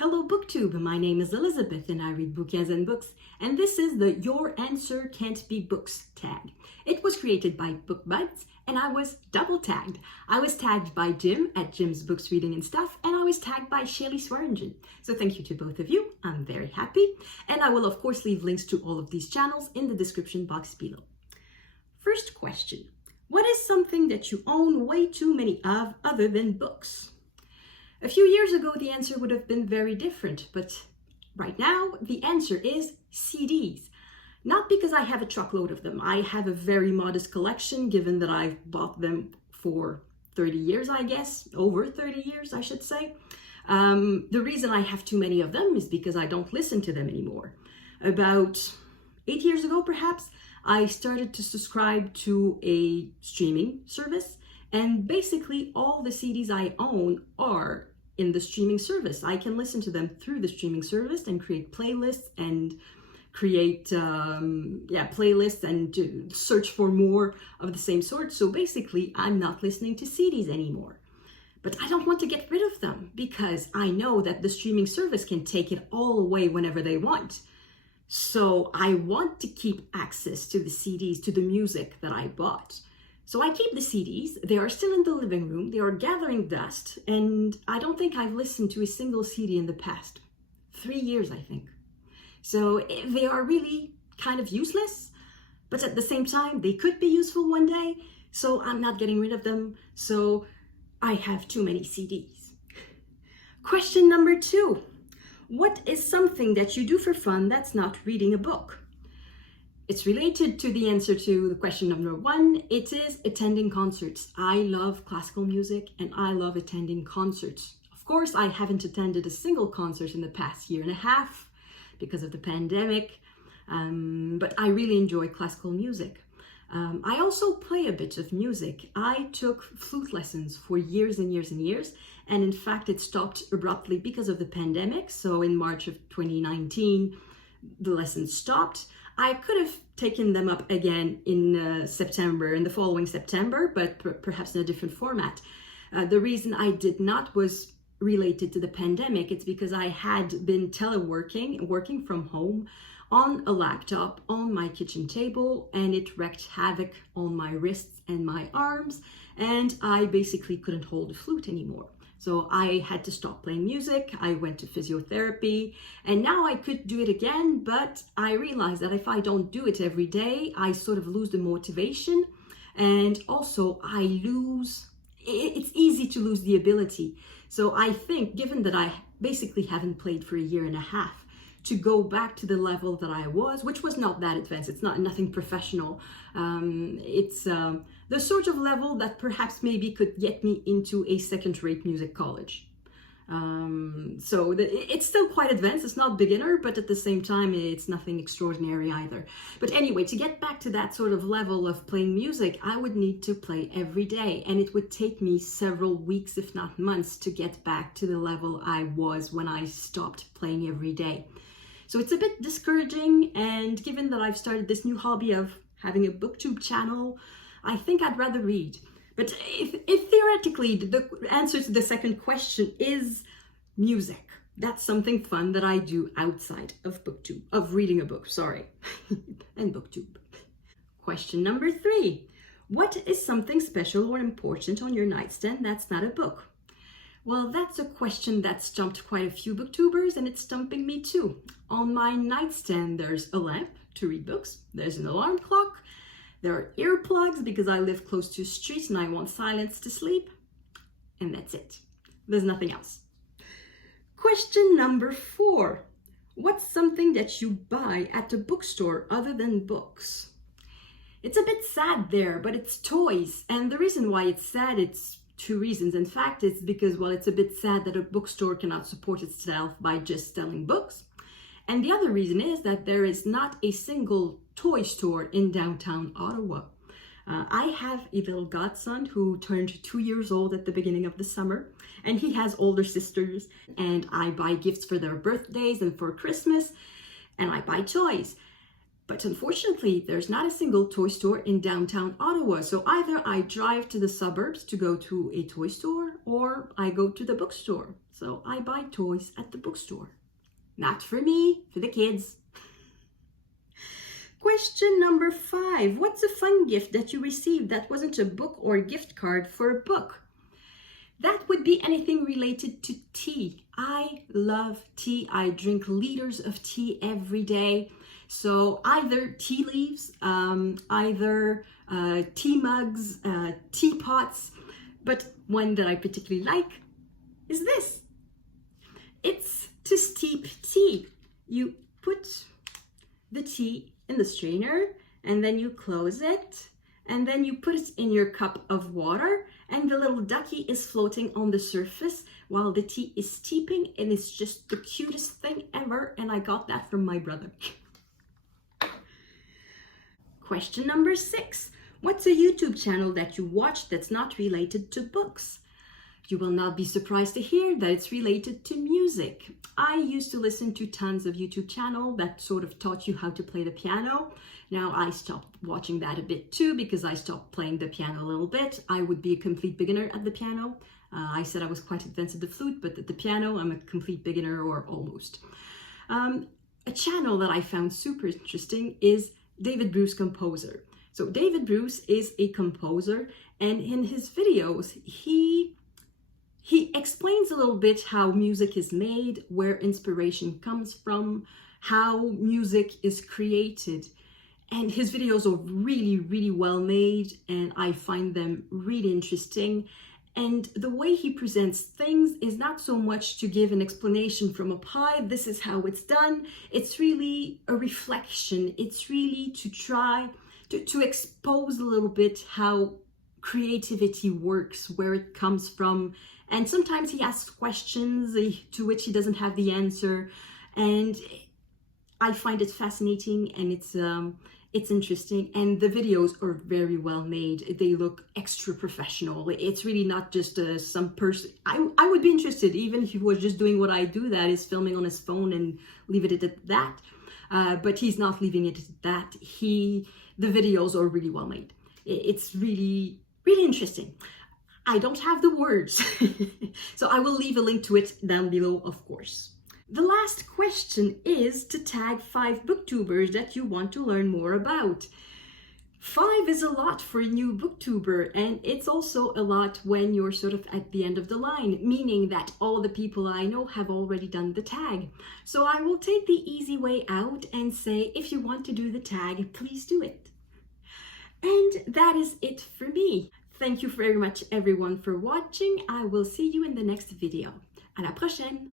Hello BookTube, my name is Elizabeth and I read bouquins and books, and this is the Your Answer Can't Be Books tag. It was created by BookBuds and I was double tagged. I was tagged by Jim at Jim's Books Reading and Stuff, and I was tagged by Shelley Swearingen. So thank you to both of you, I'm very happy, and I will of course leave links to all of these channels in the description box below. First question, what is something that you own way too many of other than books? A few years ago, the answer would have been very different, but right now, the answer is CDs. Not because I have a truckload of them. I have a very modest collection, given that I've bought them for 30 years, I guess. Over 30 years, I should say. The reason I have too many of them is because I don't listen to them anymore. About 8 years ago, perhaps, I started to subscribe to a streaming service. And basically, all the CDs I own are in the streaming service. I can listen to them through the streaming service and create playlists and playlists and search for more of the same sort. So basically, I'm not listening to CDs anymore. But I don't want to get rid of them because I know that the streaming service can take it all away whenever they want. So I want to keep access to the CDs, to the music that I bought. So I keep the CDs, they are still in the living room, they are gathering dust, and I don't think I've listened to a single CD in the past 3 years, I think. So they are really kind of useless, but at the same time, they could be useful one day, so I'm not getting rid of them, so I have too many CDs. Question number 2, what is something that you do for fun that's not reading a book? It's related to the answer to the question number 1. It is attending concerts. I love classical music and I love attending concerts. Of course, I haven't attended a single concert in the past year and a half because of the pandemic, but I really enjoy classical music. I also play a bit of music. I took flute lessons for years and years and years, and in fact, it stopped abruptly because of the pandemic. So in March of 2019, the lessons stopped. I could have taken them up again in September, in the following September, but perhaps in a different format. The reason I did not was related to the pandemic. It's because I had been teleworking, working from home on a laptop on my kitchen table, and it wreaked havoc on my wrists and my arms, and I basically couldn't hold the flute anymore. So I had to stop playing music, I went to physiotherapy, and now I could do it again, but I realized that if I don't do it every day, I sort of lose the motivation, and also it's easy to lose the ability. So I think, given that I basically haven't played for a year and a half, to go back to the level that I was, which was not that advanced, it's nothing professional, it's the sort of level that perhaps maybe could get me into a second-rate music college. It's still quite advanced, it's not beginner, but at the same time, it's nothing extraordinary either. But anyway, to get back to that sort of level of playing music, I would need to play every day, and it would take me several weeks, if not months, to get back to the level I was when I stopped playing every day. So it's a bit discouraging, and given that I've started this new hobby of having a BookTube channel, I think I'd rather read. But if theoretically the answer to the second question is music, that's something fun that I do outside of BookTube, of reading a book, sorry, and BookTube. Question number 3, what is something special or important on your nightstand that's not a book? Well, that's a question that stumped quite a few booktubers, and it's stumping me too. On my nightstand, there's a lamp to read books, there's an alarm clock, there are earplugs because I live close to a street and I want silence to sleep, and that's it. There's nothing else. Question number 4, what's something that you buy at the bookstore other than books? It's a bit sad there, but it's toys, and the reason why it's sad, it's 2 reasons. In fact, it's because, well, it's a bit sad that a bookstore cannot support itself by just selling books. And the other reason is that there is not a single toy store in downtown Ottawa. I have a little godson who turned 2 years old at the beginning of the summer, and he has older sisters, and I buy gifts for their birthdays and for Christmas, and I buy toys. But unfortunately, there's not a single toy store in downtown Ottawa. So either I drive to the suburbs to go to a toy store, or I go to the bookstore. So I buy toys at the bookstore. Not for me, for the kids. Question number 5. What's a fun gift that you received that wasn't a book or gift card for a book? That would be anything related to tea. I love tea. I drink liters of tea every day. So either tea leaves, either tea mugs, teapots, but one that I particularly like is this. It's to steep tea. You put the tea in the strainer and then you close it and then you put it in your cup of water and the little ducky is floating on the surface while the tea is steeping, and it's just the cutest thing ever, and I got that from my brother. Question number 6. What's a YouTube channel that you watch that's not related to books? You will not be surprised to hear that it's related to music. I used to listen to tons of YouTube channels that sort of taught you how to play the piano. Now I stopped watching that a bit too because I stopped playing the piano a little bit. I would be a complete beginner at the piano. I said I was quite advanced at the flute, but at the piano I'm a complete beginner, or almost. A channel that I found super interesting is David Bruce Composer. So David Bruce is a composer, and in his videos he explains a little bit how music is made, where inspiration comes from, how music is created. And his videos are really, really well made, and I find them really interesting. And the way he presents things is not so much to give an explanation from up high, this is how it's done. It's really a reflection. It's really to try to expose a little bit how creativity works, where it comes from. And sometimes he asks questions to which he doesn't have the answer. And I find it fascinating, and it's interesting, and the videos are very well made. They look extra professional. It's really not just some person. I would be interested even if he was just doing what I do, that is filming on his phone and leave it at that. But he's not leaving it at that. The videos are really well made. It's really, really interesting. I don't have the words, so I will leave a link to it down below, of course. The last question is to tag 5 booktubers that you want to learn more about. 5 is a lot for a new booktuber, and it's also a lot when you're sort of at the end of the line, meaning that all the people I know have already done the tag. So I will take the easy way out and say, if you want to do the tag, please do it. And that is it for me. Thank you very much everyone for watching. I will see you in the next video. À la prochaine!